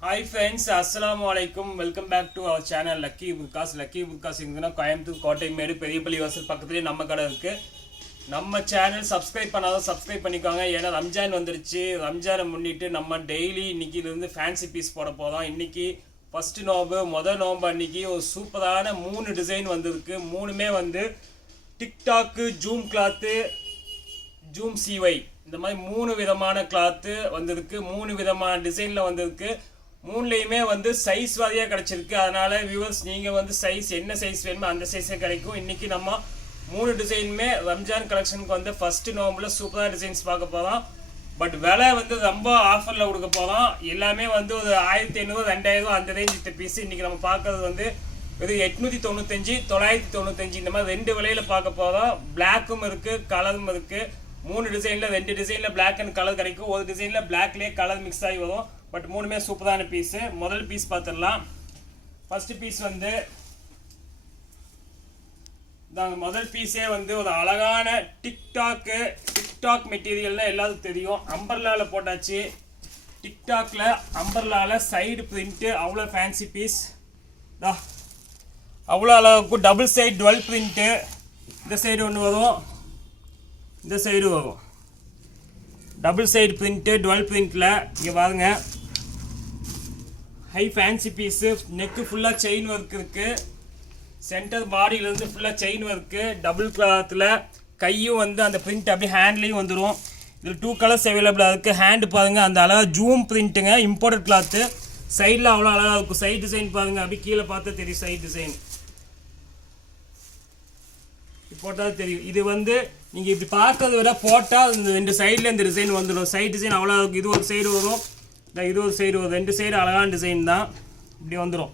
Hi friends, Assalamu alaikum. Welcome back to our channel Lucky Burkas. Lucky Burkas இங்கனா Coimbatore Kottaimedu பெரியபள்ளி வாசல் பக்கத்துலயே நம்ம கடை இருக்கு. நம்ம சேனல் சப்ஸ்கிரைப் பண்ணாத சப்ஸ்கிரைப் பண்ணிக்கோங்க. ஏன்னா ரம்ஜான் வந்துருச்சு. ரம்ஜானை முன்னிட்டு நம்ம டெய்லி இன்னைக்கில இருந்து ஃபேன்சி பீஸ் போட போறோம். இன்னைக்கு ஃபர்ஸ்ட் நோம்பு முதல் நோம்பு அன்னைக்கு ஒரு சூப்பரான 3 டிசைன் வந்திருக்கு. மூணுமே வந்து டிக்டாக் ஜூம் கிளாத் ஜூம் சிவை இந்த மாதிரி 3 விதமான கிளாத் வந்திருக்கு. 3 விதமான டிசைன்ல வந்திருக்கு. மூணுலையுமே வந்து சைஸ் வாரியாக கிடைச்சிருக்கு. அதனால வியூவர்ஸ் நீங்கள் வந்து சைஸ் என்ன சைஸ் வேணுமோ அந்த சைஸே கிடைக்கும். இன்னைக்கு நம்ம 3 டிசைனுமே ரம்ஜான் கலெக்ஷனுக்கு வந்து ஃபர்ஸ்ட் நோம்பில் சூப்பரான டிசைன்ஸ் பார்க்க போகிறோம். பட் விலை வந்து ரொம்ப ஆஃபரில் கொடுக்க போகிறோம். எல்லாமே வந்து ஒரு 1500 2000 அந்த ரேஞ்ச் பீஸ். இன்னைக்கு நம்ம பார்க்கறது வந்து வெறும் 895 995 இந்த மாதிரி 2 விலையில பார்க்க போகிறோம். பிளாக்கும் இருக்குது கலரும் இருக்குது. 3 டிசைனில் 2 டிசைனில் பிளாக் அண்ட் கலர் கிடைக்கும். ஒரு டிசைனில் பிளாக்லேயே கலர் மிக்ஸ் ஆகி வரும். பட் மூணுமே சூப்பரான பீஸு. முதல் பீஸ் பார்த்துடலாம். ஃபர்ஸ்ட் பீஸ் வந்து முதல் பீஸே வந்து ஒரு அழகான டிக்டாக் மெட்டீரியல்னா எல்லாத்துக்கும் தெரியும். அம்பர்லாவில் போட்டாச்சு. டிக்டாக்ல அம்பர்லாவில் சைடு பிரிண்ட்டு அவ்வளோ ஃபேன்சி பீஸ். அவ்வளோ அளவுக்கு டபுள் சைடு டுவெல் பிரிண்ட்டு. இந்த சைடு ஒன்று வரும், இந்த சைடு வரும். டபுள் சைடு பிரிண்ட்டு டுவெல் பிரிண்ட்டில் இங்கே பாருங்க. High fancy piece. நெக்கு ஃபுல்லாக செயின் ஒர்க் இருக்குது. சென்டர் பாடியிலேருந்து ஃபுல்லாக செயின் ஒர்க்கு. டபுள் கிளாத்தில் கையும் வந்து அந்த பிரிண்ட் அப்படியே ஹேண்ட்லேயும் வந்துடும். இதில் 2 கலர்ஸ் அவைலபிளாக இருக்குது. ஹேண்டு பாருங்கள், அந்த அழகாக ஜூம் பிரிண்ட்டுங்க. Imported cloth. சைடில் அவ்வளோ அழகாக இருக்கும். சைட் டிசைன் பாருங்கள், அப்படி கீழே பார்த்தா தெரியும் சைட் டிசைன். போட்டால் தெரியும். இது வந்து நீங்கள் இப்படி பார்க்கறத விட போட்டால் இந்த 2 சைடில் இந்த டிசைன் வந்துடும். சைட் டிசைன் அவ்வளோ இருக்கும். இது ஒரு சைடு வரும், இது ஒரு சைடு வரும். 2 சைடு அழகான டிசைன் தான். இப்படி வந்துடும்.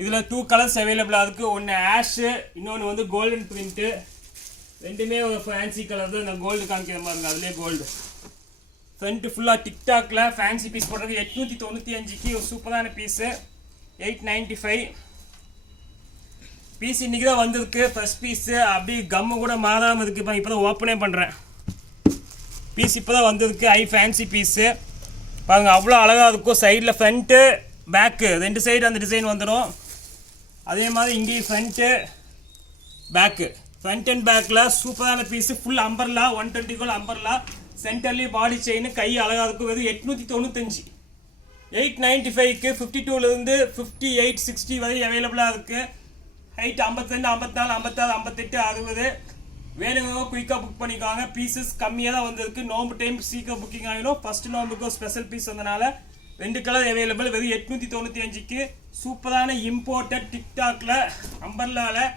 இதில் 2 கலர்ஸ் அவைலபிளாக இருக்குது. ஒன்று ஆஷு, இன்னொன்று வந்து கோல்டன் பிரிண்ட்டு. ரெண்டுமே ஒரு ஃபேன்சி கலர் தான். இந்த கோல்டு காமிக்கிற மாதிரி இருக்குது, அதுலேயே கோல்டு. ஃப்ரண்ட்டு ஃபுல்லாக டிக்டாக்ல ஃபேன்சி பீஸ் போடுறது 895க்கு ஒரு சூப்பரான பீஸு. 895 பீஸ் இன்றைக்கி தான் வந்திருக்கு. ஃபர்ஸ்ட் பீஸு அப்படி கம்மு கூட மாறாமல் இருக்குது. இப்போ தான் ஓப்பனே பண்ணுறேன். பீஸ் இப்போ தான் வந்திருக்கு. ஹை ஃபேன்சி பீஸு பாருங்கள், அவ்வளோ அழகாக இருக்கும். சைடில் ஃப்ரண்ட்டு பேக்கு 2 சைடு அந்த டிசைன் வந்துடும். அதே மாதிரி இங்கேயும் ஃப்ரண்ட்டு பேக்கு. ஃப்ரண்ட் அண்ட் பேக்கில் சூப்பரான பீஸு. Full umbrella 120 umbrella. சென்டர்லேயும் பாடி செயின். கை அழகாக இருக்கும். வெறும் 895. 895க்கு 52லேருந்து 58 60 வரை அவைலபிளாக இருக்குது. ஹைட் 52 54 56 58 60 வேணுங்க குயிக்காக புக் பண்ணிக்காங்க. பீசஸ் கம்மியாக தான் வந்திருக்கு. நோம்பு டைம் சீக்கிரம் புக்கிங் ஆகிடும். ஃபர்ஸ்ட் நோம்புக்கு ஸ்பெஷல் பீஸ் வந்தனால 2 கலர் அவைலபிள். வெறும் 895க்கு சூப்பரான இம்போர்ட்டட் டிக்டாக்ல அம்பர்லாவில்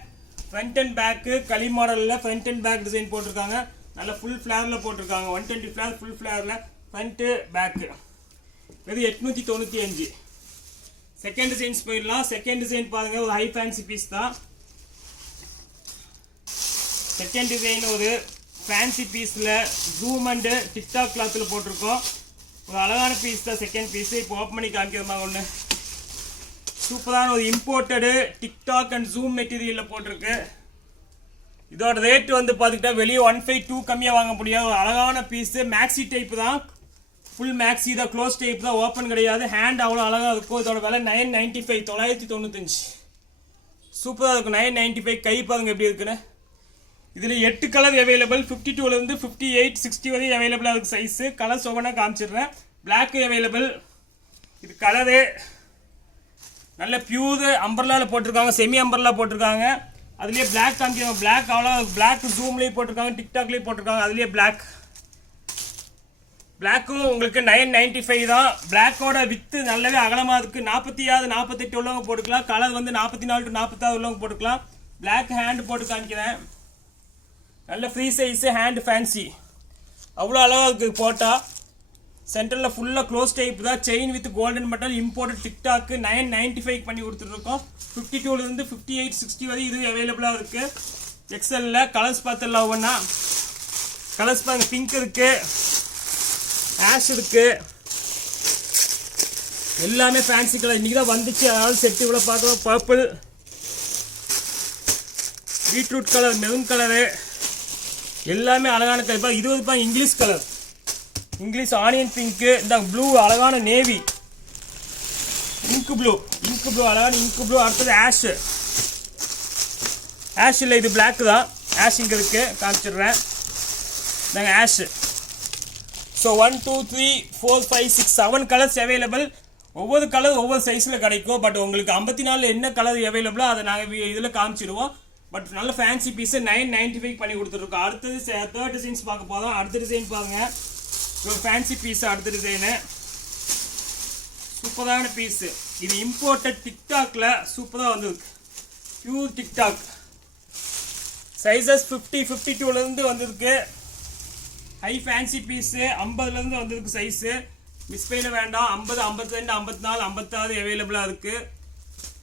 ஃப்ரண்ட் அண்ட் பேக்கு களி மாடலில் ஃப்ரண்ட் அண்ட் பேக் டிசைன் போட்டிருக்காங்க. நல்ல ஃபுல் ஃப்ளேரில் போட்டிருக்காங்க. 120 ஃப்ளேர் ஃபுல் ஃப்ளேரில் ஃப்ரண்ட்டு பேக்கு. வெறும் 895. செகண்ட் டிசைன்ஸ் போயிடலாம். செகண்ட் டிசைன் பாருங்க, ஒரு ஹை ஃபேன்சி பீஸ் தான். செகண்ட் டிசைன் ஒரு ஃபேன்சி பீஸில் ஜூம் அண்டு டிக்டாக் கிளாத்தில் போட்டிருக்கோம். ஒரு அழகான பீஸ் தான் செகண்ட் பீஸு. இப்போ ஓப்பன் பண்ணி காமிக்கிறமா ஒன்று. சூப்பரான ஒரு இம்போர்ட்டடு டிக்டாக் அண்ட் ஜூம் மெட்டீரியலில் போட்டிருக்கு. இதோட ரேட் வந்து பார்த்துக்கிட்டா வெளியே 152 கம்மியாக வாங்க முடியாது. ஒரு அழகான பீஸு. மேக்ஸி டைப் தான். ஃபுல் மேக்ஸி தான். க்ளோஸ் டைப் தான். ஓப்பன் கிடையாது. ஹேண்ட் அவ்வளோ அழகாக இருக்கும். இதோட விலை 995 995. சூப்பராக இருக்கும். 995. கை பாருங்க எப்படி இருக்குன்னு. இதில் 8 கலர் அவைலபிள். 52லேருந்து 58 60 வரை அவைலபிளாக இருக்குது சைஸு. கலர்ஸ் ஒவ்வொன்றா காமிச்சிடுறேன். Black available. இது கலரு நல்ல பியூர் அம்பர்லாவில் போட்டிருக்காங்க. செமி அம்பர்லா போட்டிருக்காங்க. அதுலேயே பிளாக் காமிக்கிறாங்க. பிளாக் அவ்வளோ பிளாக் ஜூம்லேயும் போட்டிருக்காங்க, டிக்டாக்லேயும் போட்டிருக்காங்க. அதுலேயே பிளாக்கும் உங்களுக்கு 995 தான். பிளாக்கோட வித்து நல்லாவே அகலமாக இருக்குது. 46 48 உள்ளவங்க போட்டுக்கலாம். கலர் வந்து 44 to 46 உள்ளவங்க போட்டுக்கலாம். பிளாக் ஹேண்டு போட்டு காமிக்கிறேன். நல்ல ஃப்ரீ சைஸு. ஹேண்டு ஃபேன்சி அவ்வளோ அழகாக இருக்குது போட்டால். சென்டரில் ஃபுல்லாக க்ளோஸ் டைப் தான். Chain with golden metal imported TikTok 995 பண்ணி கொடுத்துட்ருக்கோம். 52லேருந்து 58 60 வரை இது அவைலபிளாக இருக்குது. எக்ஸலில் கலர்ஸ் பார்த்துடலாம் ஒவ்வொன்றா. கலர்ஸ் பாருங்க, பிங்க் இருக்குது, ஆஷ் இருக்குது. எல்லாமே ஃபேன்சி கலர். இன்றைக்கி தான் வந்துச்சு, அதனால செட்டு இவ்வளோ பார்க்கலாம். Purple, beetroot colour, maroon colour எல்லாமே அழகான கலர். இது வந்து English colour. English onion pink. இந்த ப்ளூ அழகான நேவி. இங்க் ப்ளூ அழகான இங்க் ப்ளூ. அடுத்தது ஆஷ் இல்லை, இது பிளாக் தான். ஆஷ் இங்கே இருக்கு, காமிச்சிடுறேன். நாங்கள் ஆஷ். So 1 2 3 4 5 6 7 colours available. ஒவ்வொரு கலர் ஒவ்வொரு சைஸில் கிடைக்கும். பட் உங்களுக்கு 54 என்ன கலர் அவைலபிளோ அதை நாங்கள் இதில் காமிச்சிடுவோம். பட் நல்ல ஃபேன்சி பீஸு 995 பண்ணி கொடுத்துருக்கோம். அடுத்தது தேர்ட் டிசைன்ஸ் பார்க்க போதும். அடுத்த டிசைன் பாருங்கள், ஒரு ஃபேன்சி பீஸு. அடுத்த டிசைனு சூப்பரான பீஸு. இது இம்போர்ட்டட் டிக்டாக்ல சூப்பராக வந்துருக்கு, பியூர் டிக்டாக். சைஸஸ் 50 52லேருந்து வந்திருக்கு. ஹை ஃபேன்சி பீஸு 50லேருந்து வந்திருக்கு சைஸு. மிஸ் பண்ண வேண்டாம். 50 52 54 56 அவைலபிளாக இருக்குது.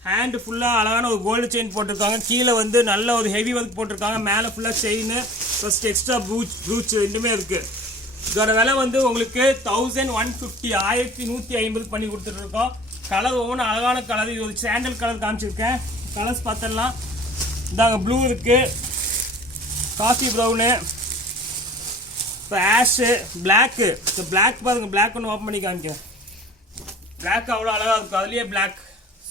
ஹேண்டு ஃபுல்லாக அழகான ஒரு கோல்டு செயின் போட்டிருக்காங்க. கீழே வந்து நல்ல ஒரு ஹெவி ஒர்க் போட்டிருக்காங்க. மேலே ஃபுல்லாக செயின் ப்ளஸ் எக்ஸ்ட்ரா ப்ரூச் ரெண்டுமே இருக்குது. இதோட விலை வந்து உங்களுக்கு 1150 1150 பண்ணி கொடுத்துட்ருக்கோம். கலர் ஒவ்வொன்றும் அழகான கலர். இது ஒரு சாண்டல் கலர் காமிச்சிருக்கேன். கலர்ஸ் பார்த்துடலாம். இதாங்க ப்ளூ இருக்குது, காஃபி ப்ரௌனு, இப்போ ஆஷு, பிளாக்கு. இப்போ பிளாக் பாருங்க, பிளாக் ஒன்று ஓப்பன் பண்ணி காமிக்க. பிளாக் அவ்வளோ அழகாக இருக்கும். அதுலேயே பிளாக்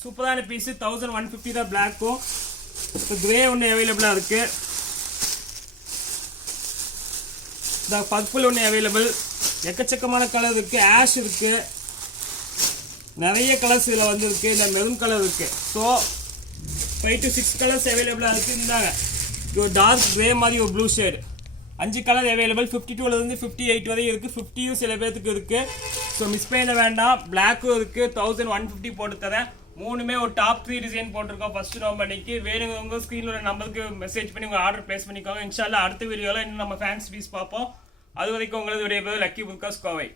சூப்பரான பீஸு. 1150 தான் பிளாக்கும். இப்போ கிரே ஒன்று அவைலபிளாக இருக்குது. இந்த பர்பிள் ஒன்று அவைலபிள். எக்கச்சக்கமான கலர் இருக்குது. ஆஷ் இருக்குது, நிறைய கலர்ஸ் இதில் வந்துருக்கு. இந்த மெரூன் கலர் இருக்குது. ஸோ 5 to 6 கலர்ஸ் அவைலபிளாக இருக்குது. இருந்தாங்க இது ஒரு டார்க் கிரே மாதிரி ஒரு ப்ளூ ஷேடு. 5 colour available. 52லேருந்து 58 வரையும் இருக்குது. 50யும் சில பேர்த்துக்கு இருக்குது. ஸோ மிஸ் பண்ண வேண்டாம். பிளாக்கும் இருக்குது. 1150 போட்டு தரேன். மூணுமே ஒரு டாப் 3 டிசைன் போட்டிருக்கோம். ஃபர்ஸ்ட் நோம்பர் அன்னைக்கு வேணுங்க ஸ்க்ரீனில் ஒரு நம்பருக்கு மெசேஜ் பண்ணி உங்கள் ஆர்டர் பிளேஸ் பண்ணிக்கோங்க. இன்ஷால்லா அடுத்த வீடியோவில் இன்னும் நம்ம ஃபேன்ஸ் பீஸ் பார்ப்போம். அது வரைக்கும் உங்களது விடைபெறுவது லக்கி புர்காஸ் கோவை.